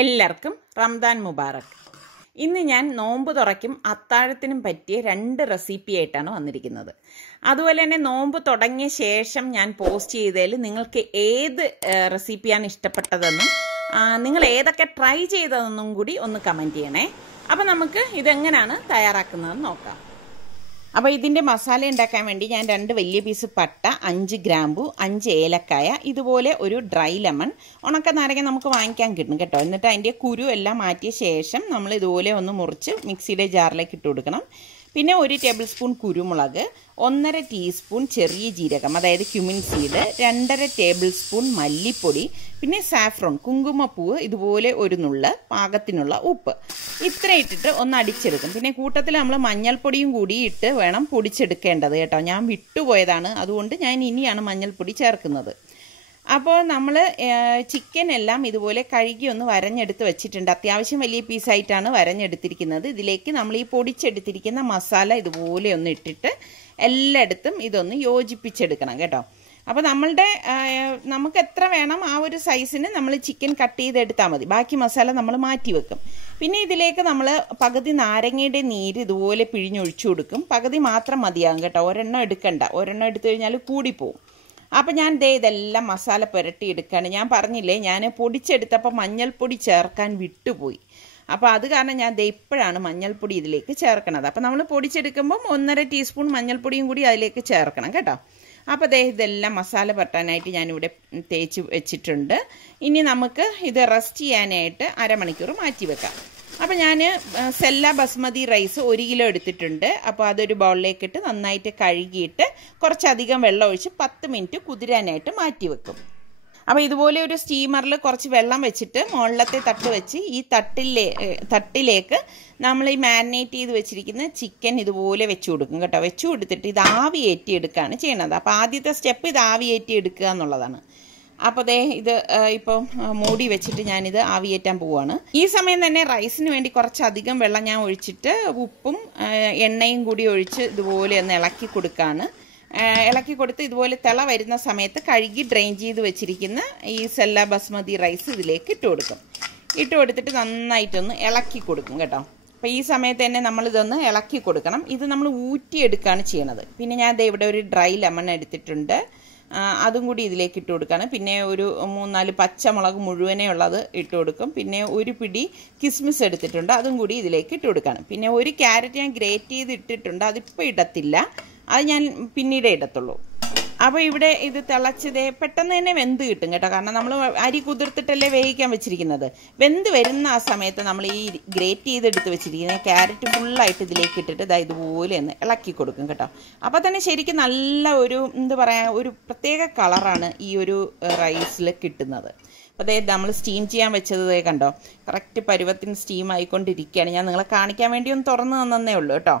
എല്ലാവർക്കും റംദാൻ മുബാറക്. ഇന്ന് ഞാൻ നോമ്പ് തുറയ്ക്കും അത്താഴത്തിനും പറ്റിയ 2 റെസിപ്പി ആയിട്ടാണ് വന്നിരിക്കുന്നത്. അതുപോലെ തന്നെ നോമ്പ് തുടങ്ങിയ ശേഷം ഞാൻ പോസ്റ്റ് ചെയ്തതിൽ നിങ്ങൾക്ക് ഏത് റെസിപ്പിയാണ് ഇഷ്ടപ്പെട്ടതെന്നും നിങ്ങൾ ഏതൊക്കെ ട്രൈ ചെയ്തതെന്നും കൂടി ഒന്ന് കമൻറ്റ് ചെയ്യണേ. അപ്പോൾ നമുക്ക് ഇതെങ്ങനെയാണ് തയ്യാറാക്കുന്നതെന്ന് നോക്കാം. അപ്പോൾ ഇതിൻ്റെ മസാല ഉണ്ടാക്കാൻ വേണ്ടി ഞാൻ 2 വലിയ പീസ് പട്ട, 5 ഗ്രാമ്പു, 5 ഏലക്കായ, ഇതുപോലെ ഒരു ഡ്രൈ ലെമൺ, ഉണക്ക നാരങ്ങ നമുക്ക് വാങ്ങിക്കാൻ കിട്ടും കേട്ടോ. എന്നിട്ട് അതിൻ്റെ കുരു എല്ലാം മാറ്റിയ ശേഷം നമ്മൾ ഇതുപോലെ ഒന്ന് മുറിച്ച് മിക്സിയുടെ ജാറിലേക്ക് ഇട്ട് കൊടുക്കണം. പിന്നെ 1 ടേബിൾ സ്പൂൺ കുരുമുളക്, 1.5 ടീസ്പൂൺ ചെറിയ ജീരകം അതായത് ക്യുമിൻ സീഡ്, 2.5 ടേബിൾ സ്പൂൺ മല്ലിപ്പൊടി, പിന്നെ സാഫ്രോൺ കുങ്കുമപ്പൂവ്, ഇതുപോലെ ഒരു നുള്ള്, പാകത്തിനുള്ള ഉപ്പ്, ഇത്ര ഇട്ടിട്ട് ഒന്ന് അടിച്ചെടുക്കും. പിന്നെ കൂട്ടത്തിൽ നമ്മൾ മഞ്ഞൾപ്പൊടിയും കൂടി ഇട്ട് വേണം പൊടിച്ചെടുക്കേണ്ടത് കേട്ടോ. ഞാൻ വിട്ടുപോയതാണ്, അതുകൊണ്ട് ഞാൻ ഇനിയാണ് മഞ്ഞൾപ്പൊടി ചേർക്കുന്നത്. അപ്പോൾ നമ്മൾ ചിക്കൻ എല്ലാം ഇതുപോലെ കഴുകി ഒന്ന് വരഞ്ഞെടുത്ത് വെച്ചിട്ടുണ്ട്. അത്യാവശ്യം വലിയ പീസായിട്ടാണ് വരഞ്ഞെടുത്തിരിക്കുന്നത്. ഇതിലേക്ക് നമ്മൾ ഈ പൊടിച്ചെടുത്തിരിക്കുന്ന മസാല ഇതുപോലെ ഒന്ന് ഇട്ടിട്ട് എല്ലായിടത്തും ഇതൊന്ന് യോജിപ്പിച്ചെടുക്കണം കേട്ടോ. അപ്പോൾ നമുക്ക് എത്ര വേണം ആ ഒരു സൈസിന് നമ്മൾ ചിക്കൻ കട്ട് ചെയ്തെടുത്താൽ മതി. ബാക്കി മസാല നമ്മൾ മാറ്റി വെക്കും. പിന്നെ ഇതിലേക്ക് നമ്മൾ പകുതി നാരങ്ങയുടെ നീര് ഇതുപോലെ പിഴിഞ്ഞൊഴിച്ചു കൊടുക്കും. പകുതി മാത്രം മതിയാകും കേട്ടോ, ഒരെണ്ണം എടുക്കണ്ട. ഒരെണ്ണം എടുത്തു കഴിഞ്ഞാൽ കൂടിപ്പോവും. അപ്പം ഞാൻ ഇതെല്ലാം മസാല പുരട്ടി എടുക്കുകയാണ്. ഞാൻ പറഞ്ഞില്ലേ, ഞാൻ പൊടിച്ചെടുത്തപ്പോൾ മഞ്ഞൾപ്പൊടി ചേർക്കാൻ വിട്ടുപോയി. അപ്പോൾ അത് കാരണം ഞാൻ ഇപ്പോഴാണ് മഞ്ഞൾപ്പൊടി ഇതിലേക്ക് ചേർക്കണത്. അപ്പോൾ നമ്മൾ പൊടിച്ചെടുക്കുമ്പം 1.5 ടീസ്പൂൺ മഞ്ഞൾപ്പൊടിയും കൂടി അതിലേക്ക് ചേർക്കണം കേട്ടോ. അപ്പോൾ ഇതെല്ലാം മസാല പുരട്ടാനായിട്ട് ഞാനിവിടെ തേച്ച് വെച്ചിട്ടുണ്ട്. ഇനി നമുക്ക് ഇത് റെസ്റ്റ് ചെയ്യാനായിട്ട് അരമണിക്കൂർ മാറ്റി വെക്കാം. അപ്പോൾ ഞാൻ സെല്ല ബസ്മതി റൈസ് 1 കിലോ എടുത്തിട്ടുണ്ട്. അപ്പോൾ അതൊരു ബൗളിലേക്ക് ഇട്ട് നന്നായിട്ട് കഴുകിയിട്ട് കുറച്ചധികം വെള്ളം ഒഴിച്ച് 10 മിനിറ്റ് കുതിരാനായിട്ട് മാറ്റി വെക്കും. അപ്പോൾ ഇതുപോലെ ഒരു സ്റ്റീമറിൽ കുറച്ച് വെള്ളം വെച്ചിട്ട് മുകളിലത്തെ തട്ട് വെച്ച് ഈ തട്ടിലേക്ക് നമ്മൾ ഈ മാരിനേറ്റ് ചെയ്ത് വെച്ചിരിക്കുന്ന ചിക്കൻ ഇതുപോലെ വെച്ച് കൊടുക്കും കേട്ടോ. വെച്ച് കൊടുത്തിട്ട് ഇത് ആവിയേറ്റി എടുക്കുകയാണ് ചെയ്യണത്. അപ്പോൾ ആദ്യത്തെ സ്റ്റെപ്പ് ഇത് ആവിയേറ്റി എടുക്കുക എന്നുള്ളതാണ്. അപ്പോൾ ഇത് ഇപ്പോൾ മൂടി വെച്ചിട്ട് ഞാനിത് ആവിയേറ്റാൻ പോവുകയാണ്. ഈ സമയം തന്നെ റൈസിന് വേണ്ടി കുറച്ചധികം വെള്ളം ഞാൻ ഒഴിച്ചിട്ട് ഉപ്പും എണ്ണയും കൂടി ഒഴിച്ച് ഇതുപോലെ ഒന്ന് ഇളക്കി കൊടുക്കുകയാണ്. ഇളക്കി കൊടുത്ത് ഇതുപോലെ തിള വരുന്ന സമയത്ത് കഴുകി ഡ്രെയിൻ ചെയ്ത് വെച്ചിരിക്കുന്ന ഈ സെല്ല ബസ്മതി റൈസ് ഇതിലേക്ക് ഇട്ട് കൊടുക്കും. ഇട്ട് കൊടുത്തിട്ട് നന്നായിട്ടൊന്ന് ഇളക്കി കൊടുക്കും കേട്ടോ. അപ്പോൾ ഈ സമയത്ത് തന്നെ നമ്മളിതൊന്ന് ഇളക്കി കൊടുക്കണം. ഇത് നമ്മൾ ഊറ്റിയെടുക്കുകയാണ് ചെയ്യണത്. പിന്നെ ഞാൻ ഇവിടെ ഒരു ഡ്രൈ ലെമൺ എടുത്തിട്ടുണ്ട്, അതും കൂടി ഇതിലേക്ക് ഇട്ട് കൊടുക്കുകയാണ്. പിന്നെ ഒരു 3-4 പച്ചമുളക് മുഴുവനേ ഉള്ളത് ഇട്ട് കൊടുക്കും. പിന്നെ ഒരു പിടി കിസ്മിസ് എടുത്തിട്ടുണ്ട്, അതും കൂടി ഇതിലേക്ക് ഇട്ട് കൊടുക്കുകയാണ്. പിന്നെ ഒരു ക്യാരറ്റ് ഞാൻ ഗ്രേറ്റ് ചെയ്ത് ഇട്ടിട്ടുണ്ട്, അതിപ്പോൾ ഇടത്തില്ല, അത് ഞാൻ പിന്നീട് ഇടത്തുള്ളൂ. അപ്പോൾ ഇവിടെ ഇത് തിളച്ചത് പെട്ടെന്ന് തന്നെ വെന്ത് കിട്ടും കേട്ടോ. കാരണം നമ്മൾ അരി കുതിർത്തിട്ടല്ലേ വേവിക്കാൻ വെച്ചിരിക്കുന്നത്. വെന്ത് വരുന്ന ആ സമയത്ത് നമ്മൾ ഈ ഗ്രേറ്റ് ചെയ്തെടുത്ത് വെച്ചിരിക്കുന്ന ക്യാരറ്റ് ഫുള്ളായിട്ട് ഇതിലേക്ക് ഇട്ടിട്ട് ഇതുപോലെ ഒന്ന് ഇളക്കി കൊടുക്കും കേട്ടോ. അപ്പോൾ തന്നെ ശരിക്കും നല്ല ഒരു ഒരു പ്രത്യേക കളറാണ് ഈ ഒരു റൈസിൽ കിട്ടുന്നത്. അപ്പോൾ നമ്മൾ സ്റ്റീം ചെയ്യാൻ വെച്ചത് കണ്ടോ, കറക്റ്റ് പരുവത്തിന് സ്റ്റീം ആയിക്കൊണ്ടിരിക്കുകയാണ്. ഞാൻ നിങ്ങളെ കാണിക്കാൻ വേണ്ടി ഒന്ന് തുറന്ന് തന്നേ ഉള്ളൂ കേട്ടോ.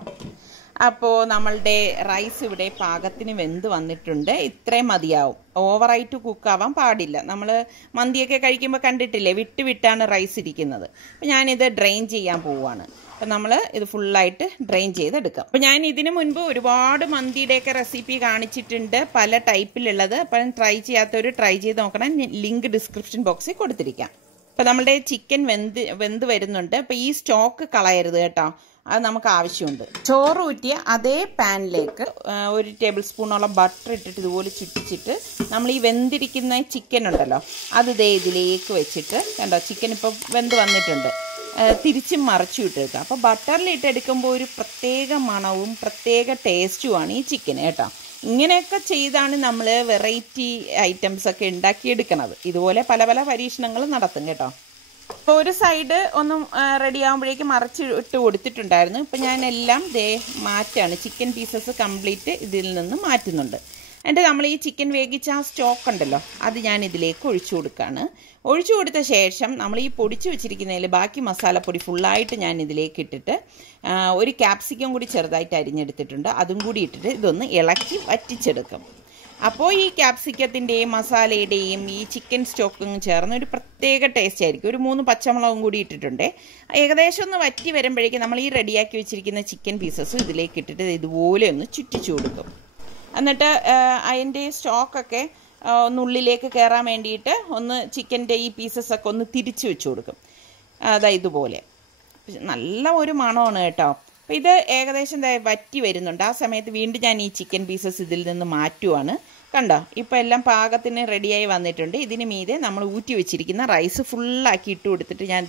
അപ്പോൾ നമ്മളുടെ റൈസ് ഇവിടെ പാകത്തിന് വെന്ത് വന്നിട്ടുണ്ട്. ഇത്രയും മതിയാവും, ഓവറായിട്ട് കുക്കാവാൻ പാടില്ല. നമ്മൾ മന്തിയൊക്കെ കഴിക്കുമ്പോൾ കണ്ടിട്ടില്ലേ, വിട്ടാണ് റൈസ് ഇരിക്കുന്നത്. അപ്പോൾ ഞാനിത് ഡ്രെയിൻ ചെയ്യാൻ പോവുകയാണ്. അപ്പോൾ നമ്മൾ ഇത് ഫുള്ളായിട്ട് ഡ്രെയിൻ ചെയ്തെടുക്കാം. അപ്പോൾ ഞാൻ ഇതിനു മുൻപ് ഒരുപാട് മന്തിയുടെയൊക്കെ റെസിപ്പി കാണിച്ചിട്ടുണ്ട്, പല ടൈപ്പിലുള്ളത്. അപ്പം ട്രൈ ചെയ്യാത്തവർ ട്രൈ ചെയ്ത് നോക്കണം. ലിങ്ക് ഡിസ്ക്രിപ്ഷൻ ബോക്സിൽ കൊടുത്തിരിക്കാം. അപ്പോൾ നമ്മുടെ ചിക്കൻ വെന്ത് വരുന്നുണ്ട്. അപ്പോൾ ഈ സ്റ്റോക്ക് കളയരുത് കേട്ടോ, അത് നമുക്ക് ആവശ്യമുണ്ട്. ചോറ് ഊറ്റിയ അതേ പാനിലേക്ക് 1 ടേബിൾ സ്പൂണോളം ബട്ടർ ഇട്ടിട്ട് ഇതുപോലെ ചുറ്റിച്ചിട്ട് നമ്മൾ ഈ വെന്തിരിക്കുന്ന ചിക്കൻ ഉണ്ടല്ലോ, അത് ഇതിലേക്ക് വെച്ചിട്ട് കണ്ടോ, ചിക്കൻ ഇപ്പോൾ വെന്ത് വന്നിട്ടുണ്ട്, തിരിച്ചും മറിച്ചു ഇട്ടെടുക്കുക. അപ്പോൾ ബട്ടറിൽ ഇട്ടെടുക്കുമ്പോൾ ഒരു പ്രത്യേക മണവും പ്രത്യേക ടേസ്റ്റുമാണ് ഈ ചിക്കൻ കേട്ടോ. ഇങ്ങനെയൊക്കെ ചെയ്താണ് നമ്മൾ വെറൈറ്റി ഐറ്റംസ് ഒക്കെ ഉണ്ടാക്കിയെടുക്കുന്നത്. ഇതുപോലെ പല പല പരീക്ഷണങ്ങൾ നടത്തും കേട്ടോ. അപ്പോൾ ഒരു സൈഡ് ഒന്നും റെഡി ആകുമ്പോഴേക്കും മറിച്ചിട്ട് കൊടുത്തിട്ടുണ്ടായിരുന്നു. ഇപ്പം ഞാൻ എല്ലാം മാറ്റാണ്, ചിക്കൻ പീസസ് കംപ്ലീറ്റ് ഇതിൽ നിന്ന് മാറ്റുന്നുണ്ട്. എന്നിട്ട് നമ്മൾ ഈ ചിക്കൻ വേവിച്ച ആ സ്റ്റോക്ക് ഉണ്ടല്ലോ, അത് ഞാൻ ഇതിലേക്ക് ഒഴിച്ചു കൊടുക്കുകയാണ്. ഒഴിച്ചു കൊടുത്ത ശേഷം നമ്മൾ ഈ പൊടിച്ചു വെച്ചിരിക്കുന്നതിൽ ബാക്കി മസാലപ്പൊടി ഫുള്ളായിട്ട് ഞാൻ ഇതിലേക്ക് ഇട്ടിട്ട് ഒരു ക്യാപ്സിക്കം കൂടി ചെറുതായിട്ട് അരിഞ്ഞെടുത്തിട്ടുണ്ട്, അതും കൂടി ഇട്ടിട്ട് ഇതൊന്ന് ഇളക്കി വറ്റിച്ചെടുക്കും. അപ്പോൾ ഈ ക്യാപ്സിക്കത്തിൻ്റെയും മസാലയുടെയും ഈ ചിക്കൻ സ്റ്റോക്കും ചേർന്ന് ഒരു പ്രത്യേക ടേസ്റ്റ് ആയിരിക്കും. ഒരു 3 പച്ചമുളകും കൂടി ഇട്ടിട്ടുണ്ട്. ഏകദേശം ഒന്ന് വറ്റി വരുമ്പോഴേക്കും നമ്മൾ ഈ റെഡിയാക്കി വെച്ചിരിക്കുന്ന ചിക്കൻ പീസസ് ഇതിലേക്ക് ഇട്ടിട്ട് ഇതുപോലെ ഒന്ന് ചുറ്റിച്ചു കൊടുക്കും. എന്നിട്ട് അതിൻ്റെ സ്റ്റോക്കൊക്കെ ഒന്നുള്ളിലേക്ക് കയറാൻ വേണ്ടിയിട്ട് ഒന്ന് ചിക്കൻ്റെ ഈ പീസസൊക്കെ ഒന്ന് തിരിച്ചു വെച്ച് കൊടുക്കും. ഇതുപോലെ നല്ല ഒരു മണമാണ് കേട്ടോ. അപ്പോൾ ഇത് ഏകദേശം വറ്റി വരുന്നുണ്ട്. ആ സമയത്ത് വീണ്ടും ഞാൻ ഈ ചിക്കൻ പീസസ് ഇതിൽ നിന്ന് മാറ്റുവാണ്. കണ്ടോ, ഇപ്പോൾ എല്ലാം പാകത്തിന് റെഡിയായി വന്നിട്ടുണ്ട്. ഇതിന് മീതെ നമ്മൾ ഊറ്റി വെച്ചിരിക്കുന്ന റൈസ് ഫുള്ളാക്കി ഇട്ട് കൊടുത്തിട്ട് ഞാൻ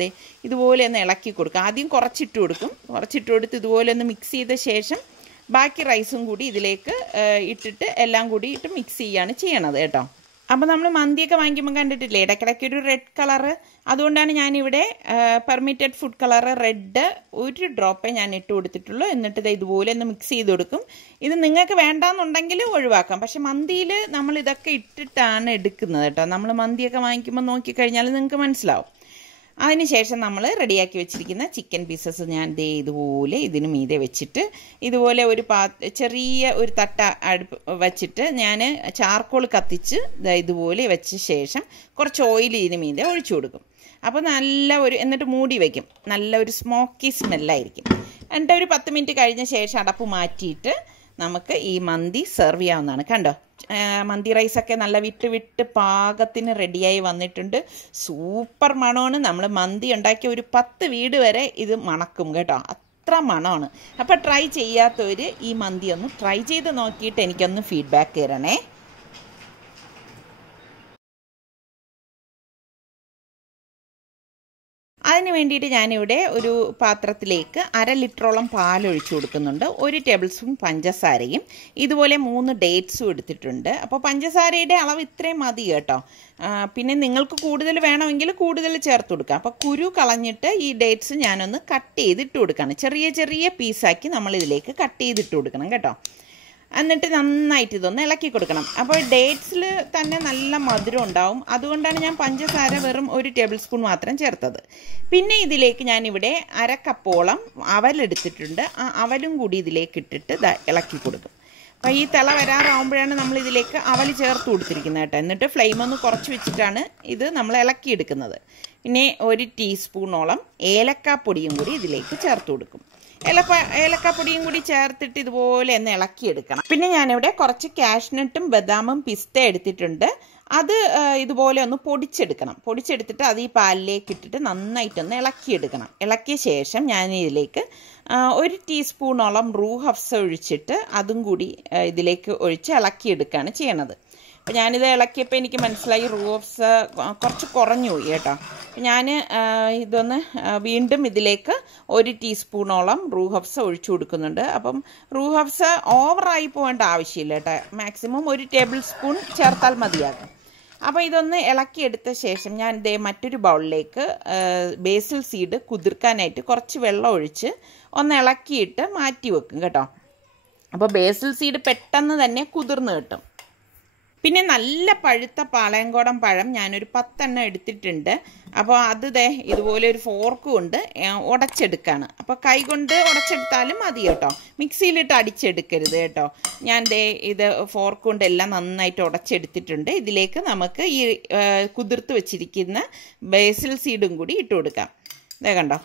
ഇതുപോലെ ഒന്ന് ഇളക്കി കൊടുക്കും. ആദ്യം കുറച്ചിട്ട് കൊടുത്ത് ഇതുപോലെ ഒന്ന് മിക്സ് ചെയ്ത ശേഷം ബാക്കി റൈസും കൂടി ഇതിലേക്ക് ഇട്ടിട്ട് എല്ലാം കൂടി ഇട്ട് മിക്സ് ചെയ്യണത് കേട്ടോ. അപ്പോൾ നമ്മൾ മന്തിയൊക്കെ വാങ്ങിക്കുമ്പോൾ കണ്ടിട്ടില്ലേ ഇടയ്ക്കിടയ്ക്ക് ഒരു റെഡ് കളറ്, അതുകൊണ്ടാണ് ഞാനിവിടെ പെർമിറ്റഡ് ഫുഡ് കളറ് റെഡ് ഒരു ഡ്രോപ്പേ ഞാൻ ഇട്ട് കൊടുത്തിട്ടുള്ളൂ. എന്നിട്ട് ഇതുപോലെ ഒന്ന് മിക്സ് ചെയ്ത് കൊടുക്കും. ഇത് നിങ്ങൾക്ക് വേണ്ടാന്നുണ്ടെങ്കിൽ ഒഴിവാക്കാം. പക്ഷെ മന്തിയിൽ നമ്മൾ ഇതൊക്കെ ഇട്ടിട്ടാണ് എടുക്കുന്നത് കേട്ടോ. നമ്മൾ മന്തിയൊക്കെ വാങ്ങിക്കുമ്പോൾ നോക്കിക്കഴിഞ്ഞാൽ നിങ്ങൾക്ക് മനസ്സിലാവും. അതിനുശേഷം നമ്മൾ റെഡിയാക്കി വെച്ചിരിക്കുന്ന ചിക്കൻ പീസസ് ഞാൻ ഇതുപോലെ ഇതിന് മീതെ വെച്ചിട്ട് ഇതുപോലെ ഒരു ചെറിയ ഒരു തട്ട അടുപ്പ് വച്ചിട്ട് ഞാൻ ചാർക്കോൾ കത്തിച്ച് ഇതുപോലെ വെച്ച ശേഷം കുറച്ച് ഓയിൽ ഇതിന് മീതെ ഒഴിച്ചു കൊടുക്കും. അപ്പോൾ എന്നിട്ട് മൂടി വയ്ക്കും. നല്ല ഒരു സ്മോക്കി സ്മെല്ലായിരിക്കും. എന്നിട്ട് ഒരു 10 മിനിറ്റ് കഴിഞ്ഞ ശേഷം അടപ്പ് മാറ്റിയിട്ട് നമുക്ക് ഈ മന്തി സെർവ് ചെയ്യാവുന്നതാണ്. കണ്ടോ, മന്തി റൈസൊക്കെ നല്ല വിട്ട് പാകത്തിന് റെഡിയായി വന്നിട്ടുണ്ട്. സൂപ്പർ മണമാണ്. നമ്മൾ മന്തി ഉണ്ടാക്കിയ ഒരു 10 വീട് വരെ ഇത് മണക്കും കേട്ടോ, അത്ര മണമാണ്. അപ്പോൾ ട്രൈ ചെയ്യാത്തവർ ഈ മന്തി ഒന്ന് ട്രൈ ചെയ്ത് നോക്കിയിട്ട് എനിക്കൊന്ന് ഫീഡ്ബാക്ക് തരണേ. അതിന് വേണ്ടിയിട്ട് ഞാനിവിടെ ഒരു പാത്രത്തിലേക്ക് 1/2 ലിറ്ററോളം പാലൊഴിച്ചു കൊടുക്കുന്നുണ്ട്. 1 ടേബിൾ സ്പൂൺ പഞ്ചസാരയും ഇതുപോലെ 3 ഡേറ്റ്സും എടുത്തിട്ടുണ്ട്. അപ്പോൾ പഞ്ചസാരയുടെ അളവ് ഇത്രയും മതി കേട്ടോ. പിന്നെ നിങ്ങൾക്ക് കൂടുതൽ വേണമെങ്കിൽ കൂടുതൽ ചേർത്ത് കൊടുക്കാം. അപ്പോൾ കുരു കളഞ്ഞിട്ട് ഈ ഡേറ്റ്സ് ഞാനൊന്ന് കട്ട് ചെയ്തിട്ട് കൊടുക്കണം. ചെറിയ ചെറിയ പീസാക്കി നമ്മളിതിലേക്ക് കട്ട് ചെയ്തിട്ട് കൊടുക്കണം കേട്ടോ. എന്നിട്ട് നന്നായിട്ട് ഇതൊന്ന് ഇളക്കി കൊടുക്കണം. അപ്പോൾ ഡേറ്റ്സിൽ തന്നെ നല്ല മധുരം ഉണ്ടാവും. അതുകൊണ്ടാണ് ഞാൻ പഞ്ചസാര വെറും 1 ടേബിൾ സ്പൂൺ മാത്രം ചേർത്തത്. പിന്നെ ഇതിലേക്ക് ഞാനിവിടെ 1/2 കപ്പോളം അവലെടുത്തിട്ടുണ്ട്. ആ അവലും കൂടി ഇതിലേക്ക് ഇട്ടിട്ട് ഇളക്കി കൊടുക്കും. അപ്പോൾ ഈ തിള വരാറാവുമ്പോഴാണ് നമ്മൾ ഇതിലേക്ക് അവൽ ചേർത്ത് കൊടുത്തിരിക്കുന്നത് കേട്ടോ. എന്നിട്ട് ഫ്ലെയിം ഒന്ന് കുറച്ച് വെച്ചിട്ടാണ് ഇത് നമ്മൾ ഇളക്കിയെടുക്കുന്നത്. പിന്നെ 1 ടീസ്പൂണോളം ഏലക്കാപ്പൊടിയും കൂടി ഇതിലേക്ക് ചേർത്ത് കൊടുക്കും. ഏലക്കാപ്പൊടിയും കൂടി ചേർത്തിട്ട് ഇതുപോലെ ഒന്ന് ഇളക്കിയെടുക്കണം. പിന്നെ ഞാനിവിടെ കുറച്ച് കാഷ്നട്ടും ബദാമും പിസ്ത എടുത്തിട്ടുണ്ട്. അത് ഇതുപോലെ ഒന്ന് പൊടിച്ചെടുത്തിട്ട് അത് ഈ പാലിലേക്ക് ഇട്ടിട്ട് നന്നായിട്ടൊന്ന് ഇളക്കിയെടുക്കണം. ഇളക്കിയ ശേഷം ഞാൻ ഇതിലേക്ക് 1 ടീസ്പൂണോളം റൂഹ് അഫ്സ ഒഴിച്ചിട്ട് അതും കൂടി ഇതിലേക്ക് ഒഴിച്ച് ഇളക്കിയെടുക്കുകയാണ് ചെയ്യണത്. അപ്പോൾ ഞാനിത് ഇളക്കിയപ്പോൾ എനിക്ക് മനസ്സിലായി റൂഹ് അഫ്സ കുറച്ച് കുറഞ്ഞു പോയി കേട്ടോ. ഞാൻ ഇതൊന്ന് വീണ്ടും ഇതിലേക്ക് 1 ടീസ്പൂണോളം റൂഹ് അഫ്സ ഒഴിച്ചു കൊടുക്കുന്നുണ്ട്. അപ്പം റൂഹ് അഫ്സ ഓവറായി പോകേണ്ട ആവശ്യമില്ല കേട്ടോ. മാക്സിമം 1 ടേബിൾ സ്പൂൺ ചേർത്താൽ മതിയാകും. അപ്പോൾ ഇതൊന്ന് ഇളക്കിയെടുത്ത ശേഷം ഞാൻ മറ്റൊരു ബൗളിലേക്ക് ബേസിൽ സീഡ് കുതിർക്കാനായിട്ട് കുറച്ച് വെള്ളം ഒഴിച്ച് ഒന്ന് ഇളക്കിയിട്ട് മാറ്റി വെക്കും കേട്ടോ. അപ്പോൾ ബേസിൽ സീഡ് പെട്ടെന്ന് തന്നെ കുതിർന്ന് കിട്ടും. പിന്നെ നല്ല പഴുത്ത പാളയംകോടൻ പഴം ഞാനൊരു 10 എണ്ണം എടുത്തിട്ടുണ്ട്. അപ്പോൾ അത് ഇതുപോലെ ഒരു ഫോർക്ക് കൊണ്ട് ഉടച്ചെടുക്കുകയാണ്. അപ്പോൾ കൈ കൊണ്ട് ഉടച്ചെടുത്താലും മതി കേട്ടോ, മിക്സിയിലിട്ട് അടിച്ചെടുക്കരുത് കേട്ടോ. ഞാൻ ഇത് ഫോർക്ക് കൊണ്ട് എല്ലാം നന്നായിട്ട് ഉടച്ചെടുത്തിട്ടുണ്ട്. ഇതിലേക്ക് നമുക്ക് ഈ കുതിർത്ത് വെച്ചിരിക്കുന്ന ബേസിൽ സീഡും കൂടി ഇട്ട് കൊടുക്കാം. ഇതേ കണ്ടോ,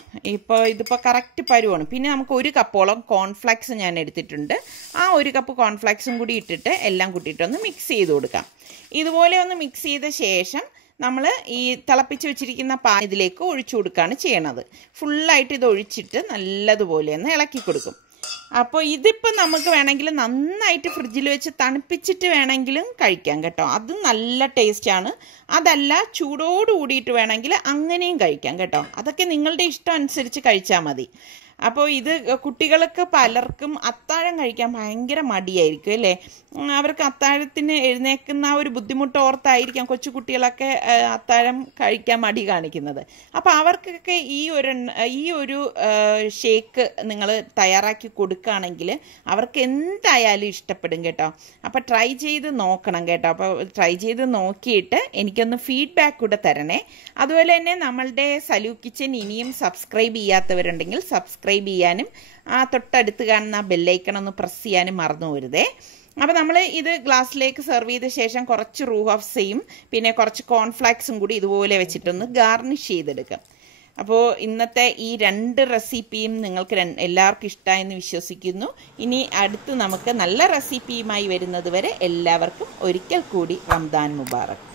ഇതിപ്പോൾ കറക്റ്റ് പരുവാണ്. പിന്നെ നമുക്ക് 1 കപ്പോളം കോൺഫ്ലേക്സ് ഞാൻ എടുത്തിട്ടുണ്ട്. ആ 1 കപ്പ് കോൺഫ്ലേക്സും കൂടി ഇട്ടിട്ട് എല്ലാം കൂട്ടിയിട്ടൊന്ന് മിക്സ് ചെയ്ത് കൊടുക്കാം. ഇതുപോലെ ഒന്ന് മിക്സ് ചെയ്ത ശേഷം നമ്മൾ ഈ തിളപ്പിച്ച് വെച്ചിരിക്കുന്ന പാൽ ഇതിലേക്ക് ഒഴിച്ചു കൊടുക്കുകയാണ് ചെയ്യണത്. ഫുള്ളായിട്ട് ഇത് ഒഴിച്ചിട്ട് നല്ലതുപോലെ ഒന്ന് ഇളക്കി കൊടുക്കും. അപ്പോൾ ഇതിപ്പോൾ നമുക്ക് വേണമെങ്കിൽ നന്നായിട്ട് ഫ്രിഡ്ജിൽ വെച്ച് തണുപ്പിച്ചിട്ട് വേണമെങ്കിലും കഴിക്കാം കേട്ടോ. അത് നല്ല ടേസ്റ്റാണ്. അതല്ല ചൂടോട് കൂടിയിട്ട് വേണമെങ്കിൽ അങ്ങനെയും കഴിക്കാം കേട്ടോ. അതൊക്കെ നിങ്ങളുടെ ഇഷ്ടം അനുസരിച്ച് കഴിച്ചാൽ മതി. അപ്പോൾ ഇത് കുട്ടികൾക്ക് പലർക്കും അത്താഴം കഴിക്കാൻ ഭയങ്കര മടിയായിരിക്കും അല്ലേ. അവർക്ക് അത്താഴത്തിന് എഴുന്നേൽക്കുന്ന ഒരു ബുദ്ധിമുട്ട് ഓർത്തായിരിക്കാം കൊച്ചു കുട്ടികളൊക്കെ അത്താഴം കഴിക്കാൻ മടി കാണിക്കുന്നത്. അപ്പോൾ അവർക്കൊക്കെ ഈ ഒരു ഷേക്ക് നിങ്ങൾ തയ്യാറാക്കി കൊടുക്കുകയാണെങ്കിൽ അവർക്ക് എന്തായാലും ഇഷ്ടപ്പെടും കേട്ടോ. അപ്പോൾ ട്രൈ ചെയ്ത് നോക്കണം കേട്ടോ. അപ്പോൾ ട്രൈ ചെയ്ത് നോക്കിയിട്ട് എനിക്കൊന്ന് ഫീഡ്ബാക്ക് കൂടെ തരണേ. അതുപോലെ തന്നെ നമ്മളുടെ സലു കിച്ചൻ ഇനിയും സബ്സ്ക്രൈബ് ചെയ്യാത്തവരുണ്ടെങ്കിൽ സബ്സ്ക്രൈബ് ചെയ്യാനും തൊട്ടടുത്ത് കാണുന്ന ബെല്ലൈക്കൺ ഒന്ന് പ്രസ് ചെയ്യാനും മറന്നു പോരുതേ. അപ്പോൾ നമ്മൾ ഇത് ഗ്ലാസ്സിലേക്ക് സെർവ് ചെയ്ത ശേഷം കുറച്ച് റൂഹ് അഫ്സയും പിന്നെ കുറച്ച് കോൺഫ്ലേക്സും കൂടി ഇതുപോലെ വെച്ചിട്ടൊന്ന് ഗാർണിഷ് ചെയ്തെടുക്കാം. അപ്പോൾ ഇന്നത്തെ ഈ 2 റെസിപ്പിയും നിങ്ങൾക്ക് എല്ലാവർക്കും ഇഷ്ടമായെന്ന് വിശ്വസിക്കുന്നു. ഇനി അടുത്ത് നമുക്ക് നല്ല റെസിപ്പിയുമായി വരുന്നത് വരെ എല്ലാവർക്കും ഒരിക്കൽ കൂടി റംദാൻ മുബാറക്.